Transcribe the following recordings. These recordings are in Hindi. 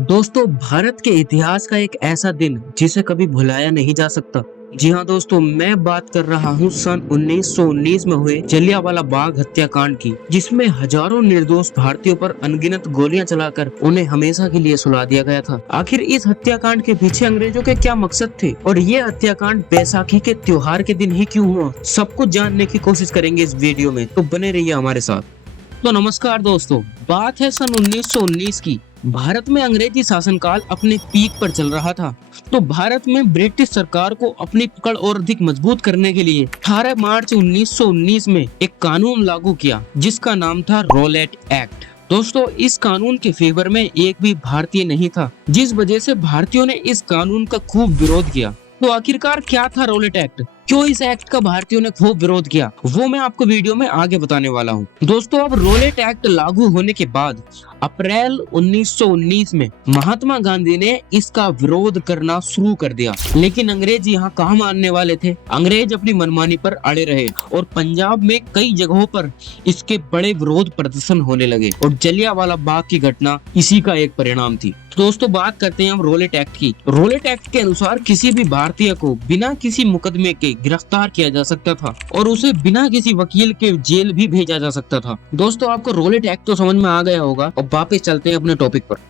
दोस्तों, भारत के इतिहास का एक ऐसा दिन जिसे कभी भुलाया नहीं जा सकता। जी हाँ दोस्तों, मैं बात कर रहा हूँ सन 1919 में हुए जलियांवाला बाग हत्याकांड की, जिसमें हजारों निर्दोष भारतीयों पर अनगिनत गोलियां चलाकर उन्हें हमेशा के लिए सुला दिया गया था। आखिर इस हत्याकांड के पीछे अंग्रेजों के क्या मकसद थे और ये हत्याकांड बैसाखी के त्योहार के दिन ही क्यों हुआ, सब कुछ जानने की कोशिश करेंगे इस वीडियो में, तो बने रहिए हमारे साथ। तो नमस्कार दोस्तों, बात है सन 1919 की। भारत में अंग्रेजी शासनकाल अपने पीक पर चल रहा था। तो भारत में ब्रिटिश सरकार को अपनी पकड़ और अधिक मजबूत करने के लिए 18 मार्च 1919 में एक कानून लागू किया, जिसका नाम था रोलेट एक्ट। दोस्तों, इस कानून के फेवर में एक भी भारतीय नहीं था, जिस वजह से भारतीयों ने इस कानून का खूब विरोध किया। तो आखिरकार क्या था रोलेट एक्ट, क्यों इस एक्ट का भारतीयों ने खूब विरोध किया, वो मैं आपको वीडियो में आगे बताने वाला हूँ। दोस्तों, अब रोलेट एक्ट लागू होने के बाद अप्रैल 1919 में महात्मा गांधी ने इसका विरोध करना शुरू कर दिया, लेकिन अंग्रेज यहाँ कहाँ मानने वाले थे। अंग्रेज अपनी मनमानी पर अड़े रहे और पंजाब में कई जगहों पर इसके बड़े विरोध प्रदर्शन होने लगे और जलियांवाला बाग की घटना इसी का एक परिणाम थी। दोस्तों, बात करते हैं हम रोलेट एक्ट की। रोलेट एक्ट के अनुसार किसी भी भारतीय को बिना किसी मुकदमे के गिरफ्तार किया जा सकता था और उसे बिना किसी वकील के जेल भी भेजा जा सकता था। दोस्तों, आपको रोलेट एक्ट तो समझ में आ गया होगा। अब वापस चलते हैं अपने टॉपिक पर।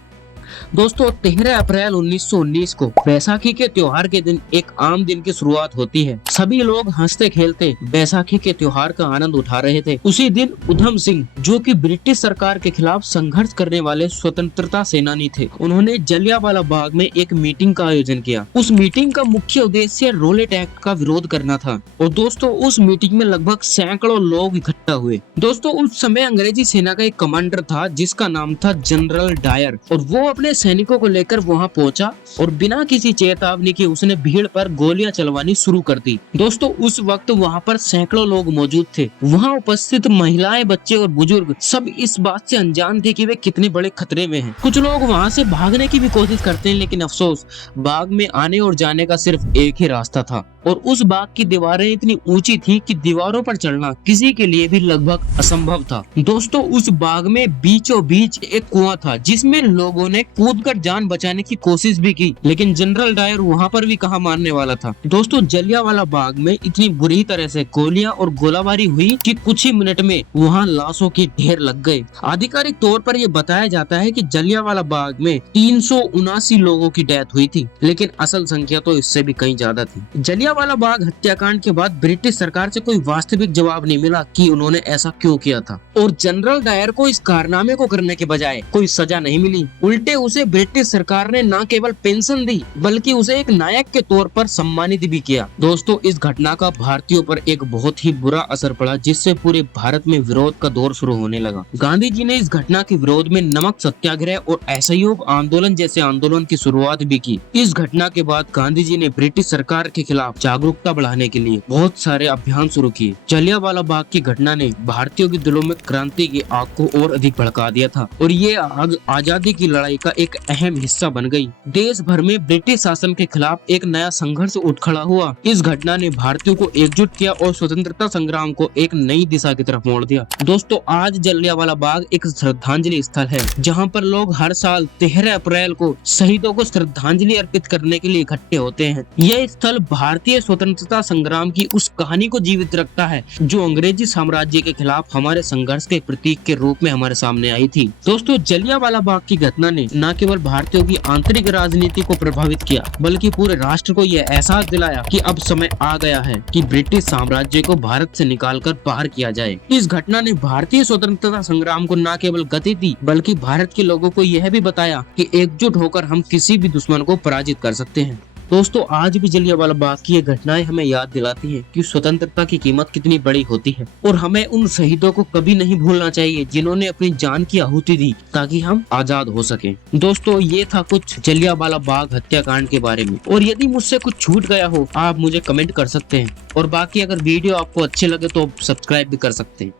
दोस्तों, 13 अप्रैल 1919 को बैसाखी के त्योहार के दिन एक आम दिन की शुरुआत होती है। सभी लोग हंसते खेलते बैसाखी के त्योहार का आनंद उठा रहे थे। उसी दिन उधम सिंह, जो कि ब्रिटिश सरकार के खिलाफ संघर्ष करने वाले स्वतंत्रता सेनानी थे, उन्होंने जलियांवाला बाग में एक मीटिंग का आयोजन किया। उस मीटिंग का मुख्य उद्देश्य रोलेट एक्ट का विरोध करना था और दोस्तों, उस मीटिंग में लगभग सैकड़ों लोग इकट्ठा हुए। दोस्तों, उस समय अंग्रेजी सेना का एक कमांडर था जिसका नाम था जनरल डायर, और वो अपने सैनिकों को लेकर वहां पहुंचा और बिना किसी चेतावनी के उसने भीड़ पर गोलियां चलवानी शुरू कर दी। दोस्तों, उस वक्त वहां पर सैकड़ों लोग मौजूद थे। वहां उपस्थित महिलाएं, बच्चे और बुजुर्ग सब इस बात से अनजान थे कि वे कितने बड़े खतरे में हैं। कुछ लोग वहां से भागने की भी कोशिश करते हैं, लेकिन अफसोस, बाग में आने और जाने का सिर्फ एक ही रास्ता था और उस बाग की दीवारें इतनी ऊंची थी कि दीवारों पर चढ़ना किसी के लिए भी लगभग असंभव था। दोस्तों, उस बाग में बीचों बीच एक कुआं था जिसमें लोगों ने कूदकर जान बचाने की कोशिश भी की, लेकिन जनरल डायर वहां पर भी कहां मानने वाला था। दोस्तों, जलियांवाला बाग में इतनी बुरी तरह से गोलियां और गोलाबारी हुई कि कुछ ही मिनट में वहां लाशों के ढेर लग गए। आधिकारिक तौर पर यह बताया जाता है कि जलियांवाला बाग में 379 लोगों की डेथ हुई थी, लेकिन असल संख्या तो इससे भी कहीं ज्यादा थी। जलियांवाला बाग हत्याकांड के बाद ब्रिटिश सरकार से कोई वास्तविक जवाब नहीं मिला कि उन्होंने ऐसा क्यों किया था, और जनरल डायर को इस कारनामे को करने के बजाय कोई सजा नहीं मिली। उल्टे उसे ब्रिटिश सरकार ने न केवल पेंशन दी, बल्कि उसे एक नायक के तौर पर सम्मानित भी किया। दोस्तों, इस घटना का भारतीयों पर एक बहुत ही बुरा असर पड़ा, जिससे पूरे भारत में विरोध का दौर शुरू होने लगा। गांधी जी ने इस घटना के विरोध में नमक सत्याग्रह और असहयोग आंदोलन जैसे आंदोलन की शुरुआत भी की। इस घटना के बाद गांधी जी ने ब्रिटिश सरकार के खिलाफ जागरूकता बढ़ाने के लिए बहुत सारे अभियान शुरू किए। जलियांवाला बाग की घटना ने भारतीयों के दिलों में क्रांति की आग को और अधिक भड़का दिया था और ये आग आजादी की लड़ाई का एक अहम हिस्सा बन गई। देश भर में ब्रिटिश शासन के खिलाफ एक नया संघर्ष उठ खड़ा हुआ। इस घटना ने भारतीयों को एकजुट किया और स्वतंत्रता संग्राम को एक नई दिशा की तरफ मोड़ दिया। दोस्तों, आज जलियांवाला बाग एक श्रद्धांजलि स्थल है, जहाँ पर लोग हर साल 13 अप्रैल को शहीदों को श्रद्धांजलि अर्पित करने के लिए इकट्ठे होते हैं। यह स्थल भारतीय स्वतंत्रता संग्राम की उस कहानी को जीवित रखता है जो अंग्रेजी साम्राज्य के खिलाफ हमारे संघर्ष के प्रतीक के रूप में हमारे सामने आई थी। दोस्तों, जलियांवाला बाग की घटना ने न केवल भारतीयों की आंतरिक राजनीति को प्रभावित किया, बल्कि पूरे राष्ट्र को यह एहसास दिलाया कि अब समय आ गया है कि ब्रिटिश साम्राज्य को भारत से निकालकर बाहर किया जाए। इस घटना ने भारतीय स्वतंत्रता संग्राम को न केवल गति दी, बल्कि भारत के लोगों को यह भी बताया कि एकजुट होकर हम किसी भी दुश्मन को पराजित कर सकते हैं। दोस्तों, आज भी जलियांवाला बाग की ये घटनाएं हमें याद दिलाती हैं कि स्वतंत्रता की कीमत कितनी बड़ी होती है और हमें उन शहीदों को कभी नहीं भूलना चाहिए जिन्होंने अपनी जान की आहुति दी ताकि हम आजाद हो सकें। दोस्तों, ये था कुछ जलियांवाला बाग हत्याकांड के बारे में, और यदि मुझसे कुछ छूट गया हो आप मुझे कमेंट कर सकते हैं, और बाकी अगर वीडियो आपको अच्छे लगे तो सब्सक्राइब भी कर सकते हैं।